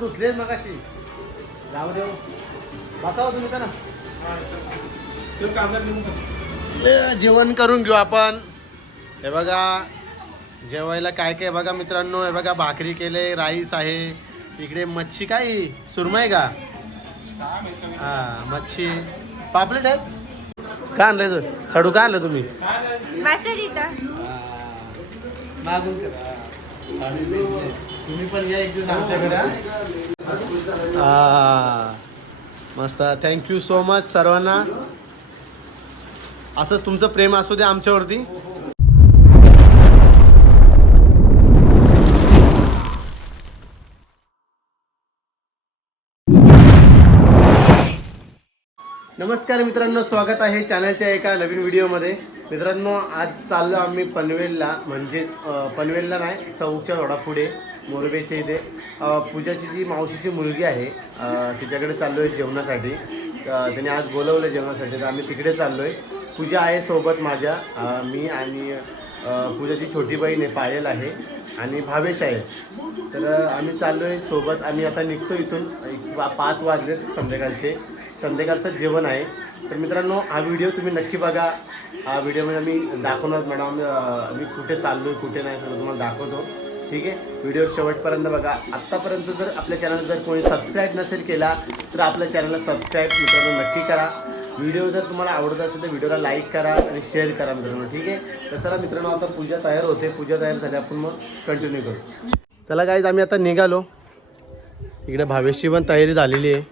धुतलेच मग अशी जाऊ देऊ बसावं तुम्ही का ना जेवण करून घेऊ आपण. हे बघा जेवायला काय काय बघा मित्रांनो. हे बघा भाकरी केले राईस आहे. इकडे मच्छी काय? आहे का? हा मच्छी. पापलेट आहेत? का आणलंय तू? साडू का आणलं तुम्ही? मागून तुम्ही पण या एक दिवस आमच्याकडे हा. मस्त. थँक्यू सो मच सर्वांना. असंच तुमचं प्रेम असू दे आमच्यावरती. नमस्कार मित्रांनो स्वागत आहे चॅनलच्या एका नवीन व्हिडिओमध्ये. मित्रांनो आज चाललो आम्ही पनवेलला. म्हणजेच पनवेलला नाही चौकच्या थोडा पुढे मोरबेच्या इथे. पूजाची जी मावशीची मुलगी आहे तिच्याकडे चाललो आहे जेवणासाठी त्याने आज बोलवलं जेवणासाठी तर आम्ही तिकडे चाललो आहे पूजा आहे सोबत माझ्या. मी आणि पूजाची छोटी बहीण आहे पायल आहे आणि भावेश आहे. तर आम्ही चाललो आहे सोबत. आम्ही आता निघतो इथून एक पाच वाजले संध्याकाळचे. संध्याकाळचं जेवण आहे. तर मित्रांनो हा व्हिडिओ तुम्ही नक्की बघा. हा व्हिडिओमध्ये म्हणजे मी दाखवणार मॅडम मी कुठे चाललो आहे कुठे नाही सगळं तुम्हाला दाखवतो. ठीक आहे? व्हिडिओ शेवटपर्यंत बघा. आत्तापर्यंत जर आपल्या चॅनल जर कोणी सबस्क्राईब नसेल केला तर आपल्या चॅनलला सबस्क्राईब मित्रांनो नक्की करा. व्हिडिओ जर तुम्हाला आवडत असेल तर व्हिडिओला लाईक करा आणि शेअर करा मित्रांनो. ठीक आहे? तर चला मित्रांनो आता पूजा तयार होते. पूजा तयार झाली. आपण मग कंटिन्यू करू. चला गाईज आम्ही आता निघालो. इकडे भावेशची पण तयारी झालेली आहे.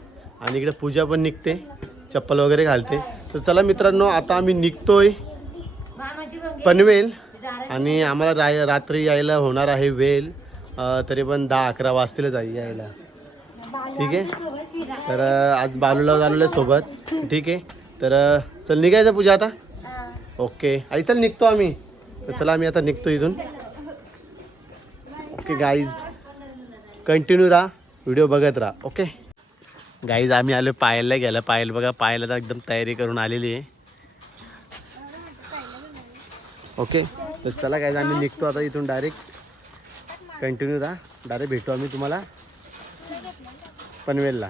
आणि इकडे पूजा पण निघते. चप्पल वगैरे घालते. तर चला मित्रांनो आता आम्ही निघतोय पनवेल आणि आम्हाला राय रात्री यायला होणार आहे वेल तरी पण दहा अकरा वाजतीलच आहे यायला. ठीक आहे? तर आज बालूला झालेलं आहे सोबत. ठीक आहे? तर चल निघायचं पूजा आता? ओके. आई चल निघतो आम्ही. तर चला आम्ही आता निघतो इथून. ओके गाईज कंटिन्यू राहा. व्हिडिओ बघत राहा. ओके? गाईज आम्ही आलो पायलला गेला. पायल बघा पायला तर एकदम तयारी करून आलेली आहे. ओके तर चला गाईज आम्ही निघतो आता इथून डायरेक्ट कंटिन्यू राहा डायरेक्ट भेटू आम्ही तुम्हाला. पनवेलला.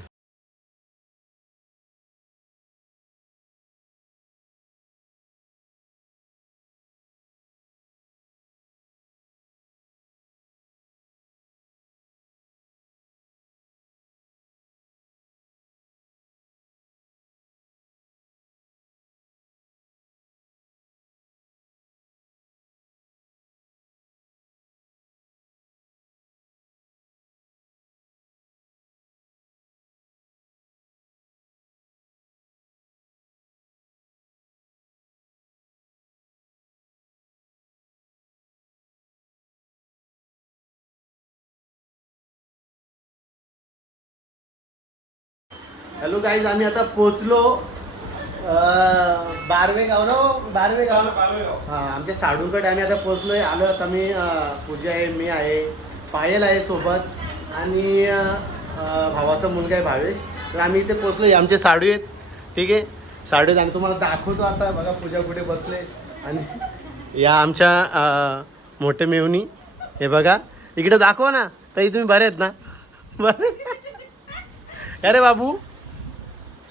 हॅलो गाईज आम्ही आता पोचलो बारवे गाव ना हो? बारवे गाव. हा आमच्या साडूंकडे आम्ही आता पोचलोय. आलो आता मी पूजा आहे मी आहे पायल आहे सोबत आणि भावाचा मुलगा आहे भावेश. तर आम्ही इथे पोचलो आमचे साडू आहेत. ठीक आहे? साडू आहेत. आणि तुम्हाला दाखवतो आता. बघा पूजा कुठे बसले. आणि या आमच्या मोठे मेवणी हे बघा. इकडे दाखवा ना. ताई तुम्ही बरे आहेत ना? बरे. अरे बाबू.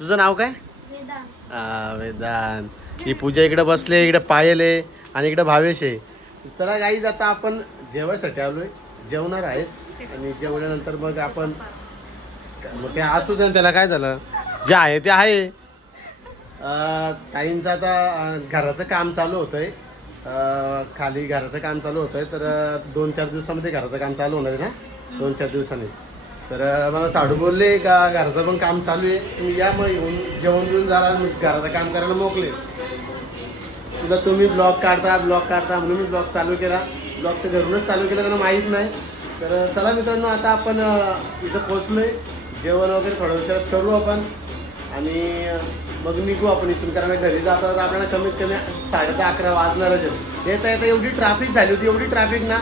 तुझं नाव काय? हा, वेदांत. ही पूजा इकडे बसले इकडे पायल आहे आणि इकडे भावेश आहे. चला गाईज आता आपण जेवायसाठी आलोय. जेवणार आहेत. आणि जेवल्यानंतर मग आपण मग ते असू दे ना, त्याला काय झालं? जे आहे ते आहे. अं, काहींचं आता अं, घराचं काम चालू होतंय. अं, खाली घराचं काम चालू होतंय. तर अं, दोन चार दिवसामध्ये घराचं काम चालू होणार आहे ना? दोन चार दिवसांनी. तर मला साडू बोलले का घराचं पण काम चालू आहे. तुम्ही या मग येऊन जेवण घेऊन झाला मी घराचं काम करायला मोकले. तुला तुम्ही ब्लॉग काढता ब्लॉग काढता म्हणून मी ब्लॉग चालू केला. ब्लॉग तर घरूनच चालू केला त्यांना माहीत नाही. तर चला मित्रांनो आता आपण अं, इथं पोचलोय जेवण वगैरे थोड्या दिवसात करू आपण. आणि मग निघू आपण इथून कारण घरी जाता तर आपल्याला कमीत कमी साडे दहा अकरा वाजणारच आहे. येता येता एवढी ट्रॅफिक झाली होती एवढी ट्रॅफिक ना.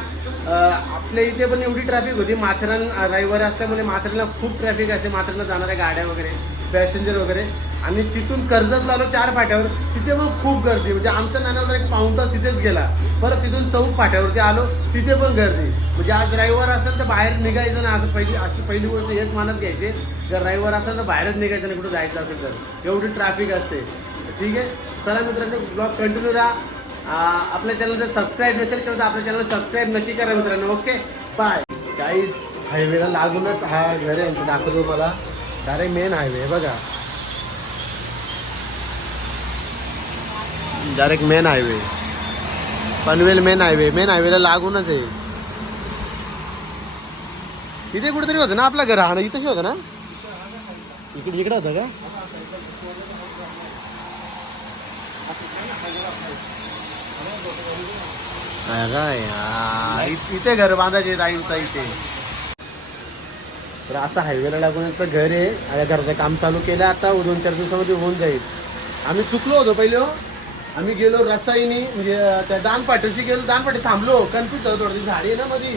आपल्या इथे पण एवढी ट्रॅफिक होती. माथेरान रविवारी असल्यामुळे माथेरानला खूप ट्रॅफिक असते माथेरानला जाणाऱ्या गाड्या वगैरे पॅसेंजर वगैरे. आणि तिथून कर्जत आलो चार फाट्यावर. तिथे पण खूप गर्दी. म्हणजे आमचा नानावर एक पाऊण तास तिथेच गेला. परत तिथून चौक फाट्यावरती आलो. तिथे पण गर्दी. म्हणजे आज रविवार असेल तर बाहेर निघायचं ना असं पहिली अशी पहिली गोष्ट हेच मानत घ्यायचे. जर रविवार असेल तर बाहेरच निघायचं नाही. कुठं जायचं असेल तर. एवढी ट्रॅफिक असते. ठीक आहे? चला मित्रांनो ब्लॉग कंटिन्यू राहा. आपल्या चॅनल जर सबस्क्राईब नसेल तर आपल्या चॅनल सबस्क्राईब नक्की करा मित्रांनो ओके बाय काहीच हायवेला लागूनच हा घर आहे यांचं दाखवतो मला डायरेक्ट मेन हायवे बघा. Direct main highway Panvel main highway main हायवेला लागूनच आहे. इथे कुठेतरी होतं ना आपलं घर हा ना इथंच होतं ना? इकडे इकडे होतं का? इथे घर बांधायचे ताईंचा इथे. तर असं हायवेला लागूनच घर आहे. आणि घराचं काम चालू केलं आता दोन चार दिवसामध्ये होऊन जाईल. आम्ही चुकलो होतो पहिले हो. आम्ही गेलो रसाईनी म्हणजे त्या दानपाटीशी गेलो. दानपाटी थांबलो कन्फ्युज झालो. थोडं झाडी आहे ना मधी.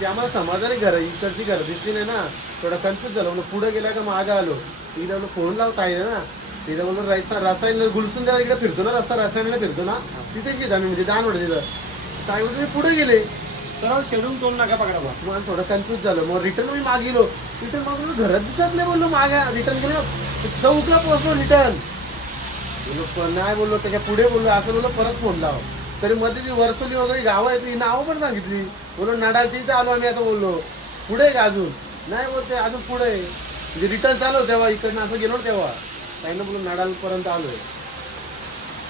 ते आम्हाला समाजाने घर इकडची घर दिसली नाही ना. थोडं कन्फ्युज झालो. म्हणून पुढे गेला का मागं आलो. म्हणलं फोन लावता आहे ना. तिथे म्हणून रस्ता रसायन गुलसून द्यावा इकडे फिरतो ना रस्ता रसायनाला फिरतो ना तिथेच येत आम्ही म्हणजे दान तिथं. काय म्हणतो मी पुढे गेले. सरळ शेडून दोन नका पकडा बा. मग थोडं कन्फ्युज झालं. मग रिटर्न मी मागे गेलो रिटर्न मागलो घरात दिसत नाही बोललो मागे. रिटर्न गेलो चौकला पोहोचलो रिटर्न बोललो नाही बोललो त्याच्या पुढे बोललो असं बोललो परत फोन लाव. तरी मध्ये ती वरसोली वगैरे गावं आहेत ही नावं पण सांगितली. बोललो नडालच्या इथे आलो आम्ही आता बोललो. पुढे का अजून? नाही बोलते अजून पुढे आहे. म्हणजे रिटर्न चालू तेव्हा इकडनं असं गेलो तेव्हा. काही ना बोललो नडालपर्यंत आलोय.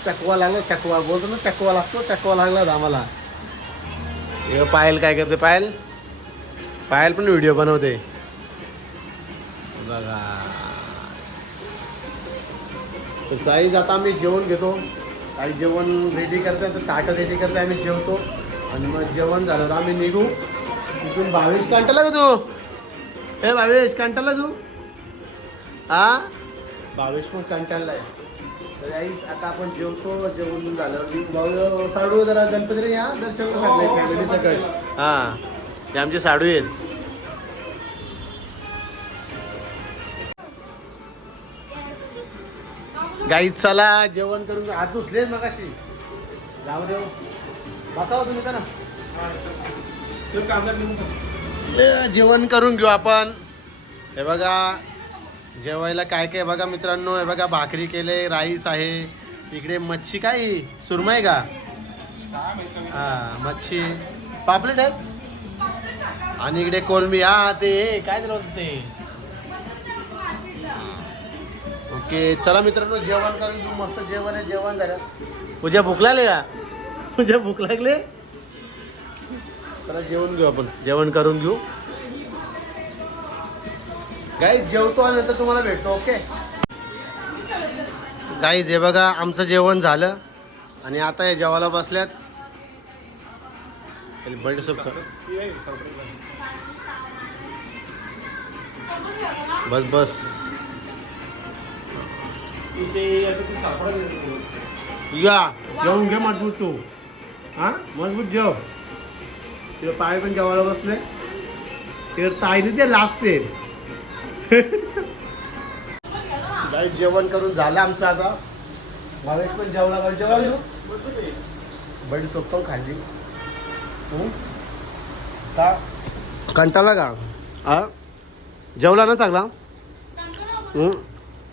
चकवा लागला चकवा बोलतो ना चकवा लागतो चकवा लागला आम्हाला. हे पायल काय करते पायल? पायल पण व्हिडिओ बनवते. बघा. तर आता आम्ही जेवण घेतो. काही जेवण रेडी करते तर ताटं रेडी करते आम्ही जेवतो. आणि मग जेवण झालं तर आम्ही निघू. तिथून बावीस कंटाला का तू? ए बावीस कंटाला तू? हा भावेश पण कंटाळलाय तर गाईज आता आपण जेवतो जेवण भाऊ साडू जरा गणपतीला या दर्शन सांगले फॅमिली सकाळी हा ते आमचे साडू आहेत गाई चला जेवण करून हात धुतलेच मग अशी जाऊ देऊ. बसावं तुम्ही ना निघून जा. ए, जेवण करून घेऊ आपण. हे बघा जेवायला काय काय बघा मित्रांनो हे बघा भाकरी केले राईस आहे. इकडे मच्छी काय? आहे? सुरमई का. हा मच्छी. पापलेट आहेत? आणि इकडे कोलमी हा ते काय दिलं होतं ते? ओके चला मित्रांनो जेवण करून घेऊ. मस्त जेवण आहे जेवण झालं. उद्या भूक लागले का? उद्या भूक लागले? चला जेवण घेऊ आपण. जेवण करून घेऊ. काही जेवतो आणि नंतर तुम्हाला भेटतो ओके गाईज जे बघा आमचं जेवण झालं. आणि आता हे जेवायला बसल्यात. बर्ड सूप कर. बस बस. या. जेवून घे मजबूत तू. हा? मजबूत जेव. ते पाय पण जेवायला बसले. ते ताईने ते लाजते गाई जेवण करून झालं आमचं आता. भावेश पण जेवला का जेवण बडी सोप पण खाल्ली का कंटाळला का? हा? जेवला ना चांगला?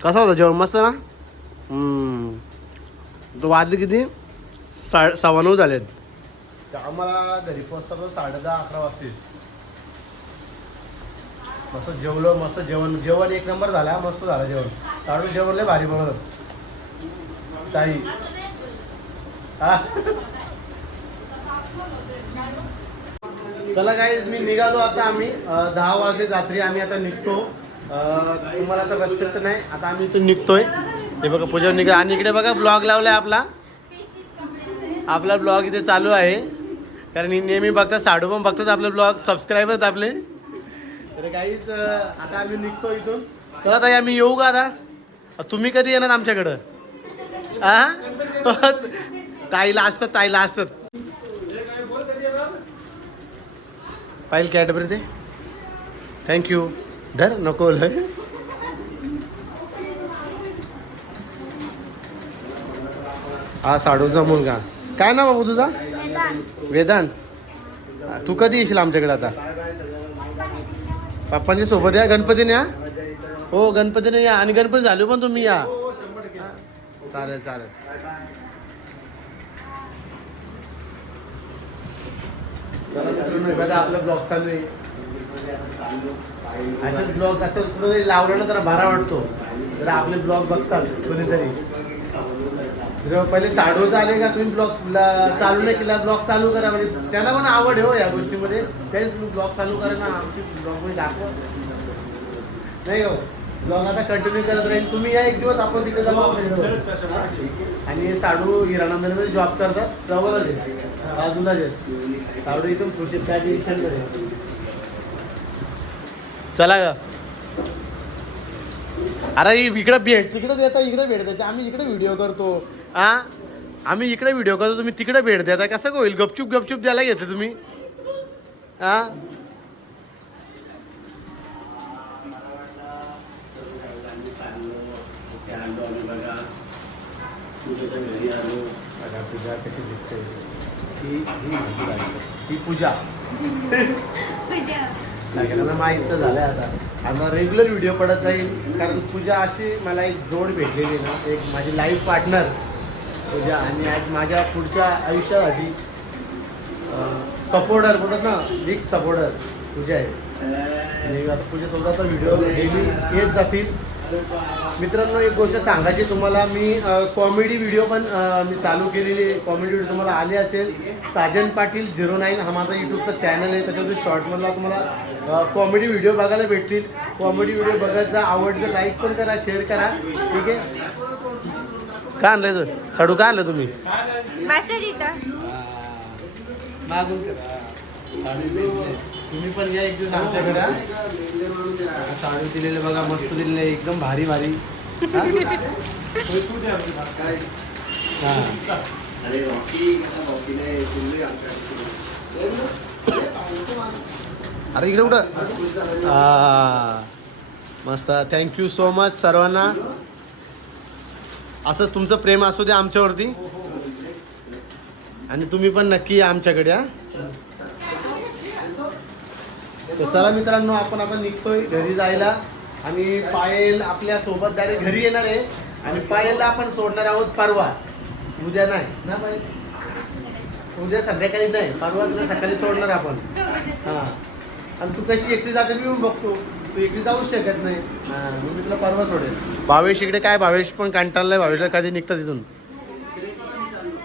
कसा होता जेवण? मस्त ना? तो वाजले किती? सा सव्वा नऊ झालेत. तर आम्हाला घरी पोचता साडे दहा अकरा वाजतील. मस्त जेवलो मस्त जेवण जेवण एक नंबर झाला मस्त झालं जेवण. साडू जेवण लय भारी बनवत ताई. हा. चला गाईज मी निघालो आता आम्ही. दहा वाजले रात्री आम्ही आता निघतो. तुम्हाला आता रस्त्यात तर नाही आता आम्ही इथून निघतोय. हे बघा पूजा निघा. आणि इकडे बघा ब्लॉग लावलाय आपला. आपला ब्लॉग इथे चालू आहे. कारण नेहमी बघतात साडू पण बघतात आपले ब्लॉग सबस्क्राईबर आपले. तर काहीच आता आम्ही निघतो इथून. चला ताई आम्ही येऊ का आता? तुम्ही कधी येणार आमच्याकडं? हा ताईला असतात ताईला असतात. पाहिल कॅडबरी ते? थँक्यू धर नको हा साडूचा मुलगा. काय ना बाबू तुझा? वेदांत. तू कधी येशील आमच्याकडे आता? पप्पांच्या सोबत या गणपतीने या? हो गणपतीने या. आणि गणपती झालो पण तुम्ही या. चालेल चालेल. आपलं आपला ब्लॉग चालू आहे. असेच ब्लॉग असं कुठेतरी लावलं ना तर बारा वाटतो. तर आपले ब्लॉग बघतात कोणीतरी. पहिले साडवत आले का? तुम्ही ब्लॉग चालू नाही केला ब्लॉग चालू करा. म्हणजे त्यांना पण आवड आहे हो या गोष्टीमध्ये. तेच ब्लॉग चालू करा ना आमची ब्लॉगमध्ये दाखवा नाही हो. ब्लॉग आता कंटिन्यू करत राहील. तुम्ही या एक दिवस आपण तिकडे जाऊ आणि हे साडू हिरानंदनमध्ये जॉब करतात. जवळच आहे. बाजूलाच आहे. साडू एकदम कृषी मध्ये चला ग. अरे इकडे भेट. तिकडे देता इकडे भेट. द्यायची आम्ही इकडे व्हिडिओ करतो. आ? आम्ही इकडे व्हिडिओ करतो तुम्ही तिकडे भेट देता. कसं होईल? गपचूप गपचूप द्यायला घेते तुम्ही? हा पूजा कशी दिसते ही पूजा. सगळ्यांना माहीत तर झालंय आता. आता रेग्युलर व्हिडिओ पडत जाईल. कारण पूजा अशी मला एक जोड भेटलेली ना एक माझी लाईफ पार्टनर पूजा. आणि आज माझ्या पुढच्या आयुष्यासाठी सपोर्टर बोलत ना बिग सपोर्टर पूजा आहे. आणि आता पूजासोबत आता व्हिडिओ नेहमी येत जातील. मित्रांनो एक गोष्ट सांगायची तुम्हाला मी कॉमेडी व्हिडिओ पण मी चालू केलेली कॉमेडी व्हिडिओ तुम्हाला आले असेल. साजन पाटील झिरो नाईन हा माझा यूट्यूबचा चॅनल आहे. त्याच्यामध्ये शॉर्टमधला तुम्हाला कॉमेडी व्हिडिओ बघायला भेटतील. कॉमेडी व्हिडिओ बघत जा. आवडतं लाईक पण करा शेअर करा. ठीक आहे? काय आणलंय तू? साडू काय आणलं तुम्ही? मॅसेज इथं. मागून तुम्ही पण या एक दिवस आमच्याकडे हा. साडी दिलेले बघा मस्त दिलेले एकदम भारी भारी. हा? हा. अरे इकडे कुठं हा मस्त. थँक्यू सो मच सर्वांना. असंच तुमचं प्रेम असू दे आमच्यावरती. आणि तुम्ही पण नक्की या आमच्याकडे हा. तर चला मित्रांनो आपण आपण निघतोय घरी जायला. आणि पायल आपल्यासोबत डायरेक्ट घरी येणार आहे. आणि पायलला आपण सोडणार आहोत परवा. उद्या नाही. ना पायल? उद्या संध्याकाळी नाही. परवा तुला सकाळी सोडणार आपण. हा. आणि तू कशी एकटी जाते मी बघतो. तू एकटी जाऊच शकत नाही. मग मी तुला परवा सोडेल. भावेश इकडे काय? भावेश पण कंटाळलाय. भावेशला कधी निघतात तिथून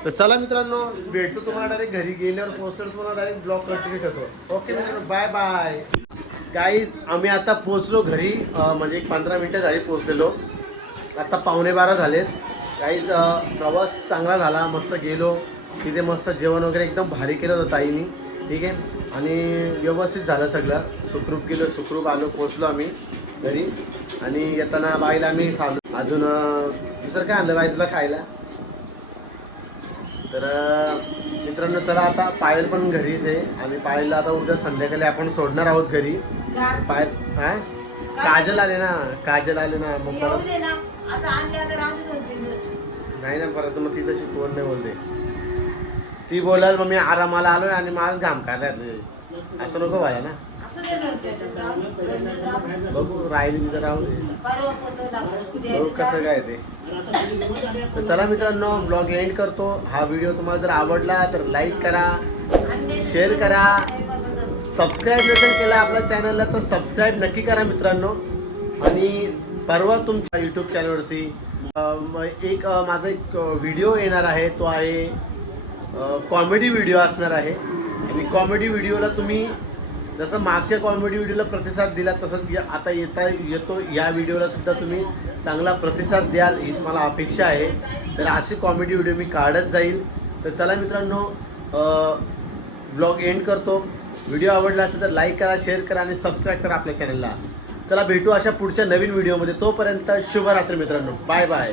तर चला मित्रांनो भेटतो तुम्हाला डायरेक्ट घरी. गेल्यावर पोहोचल्यावर तुम्हाला डायरेक्ट ब्लॉग कंटिन्यू करतो. ओके मित्रांनो बाय बाय काहीच आम्ही आता पोहोचलो घरी. म्हणजे एक पंधरा मिनटं झाली पोहोचलेलो. आता पावणे बारा झालेत. काहीच प्रवास चांगला झाला. मस्त गेलो. तिथे मस्त जेवण वगैरे एकदम भारी केलं होतं ताईनी. ठीक आहे? आणि व्यवस्थित झालं सगळं. सुखरूप गेलो सुखरूप आलो पोहोचलो आम्ही घरी. आणि येताना बाईला आम्ही खालो अजून दुसरं काय आणलं बाई तुला खायला? तर मित्रांनो चला आता पायल पण घरीच आहे. आणि पायलला आता उद्या संध्याकाळी आपण सोडणार आहोत घरी. पायल हा? काजल आले ना? काजल आले ना? मग परत. नाही ना परत मग ती तशी कोण नाही बोलते. ती बोलाल मग मी आरामाला आलोय आणि माझं घाम काढायला असं नको व्हायला ना. बघू राहिली तिथं राहू बघू कसं काय ते. तर चला मित्रांनो ब्लॉग एंड करतो. हा व्हिडिओ तुम्हाला जर आवडला तर लाईक करा. शेअर करा. सबस्क्राईब नसेल केला आपल्या चॅनलला तर सबस्क्राईब नक्की करा मित्रांनो. आणि परवा तुमच्या यूट्यूब चॅनलवरती एक माझा एक व्हिडिओ येणार आहे. तो आहे कॉमेडी व्हिडिओ असणार आहे. आणि कॉमेडी व्हिडिओला तुम्ही जसं मागच्या कॉमेडी व्हिडिओला प्रतिसाद दिला तसंच आता येता येतो या व्हिडिओला सुद्धा तुम्ही चांगला प्रतिसाद द्याल हीच मला अपेक्षा आहे. तर अशी कॉमेडी व्हिडिओ मी काढत जाईल. तर चला मित्रांनो ब्लॉग एंड करतो. व्हिडिओ आवडला असेल तर लाईक करा शेअर करा आणि सबस्क्राईब करा आपल्या चॅनलला चला भेटू अशा पुढच्या नवीन व्हिडिओमध्ये तोपर्यंत शुभरात्री मित्रांनो. Bye bye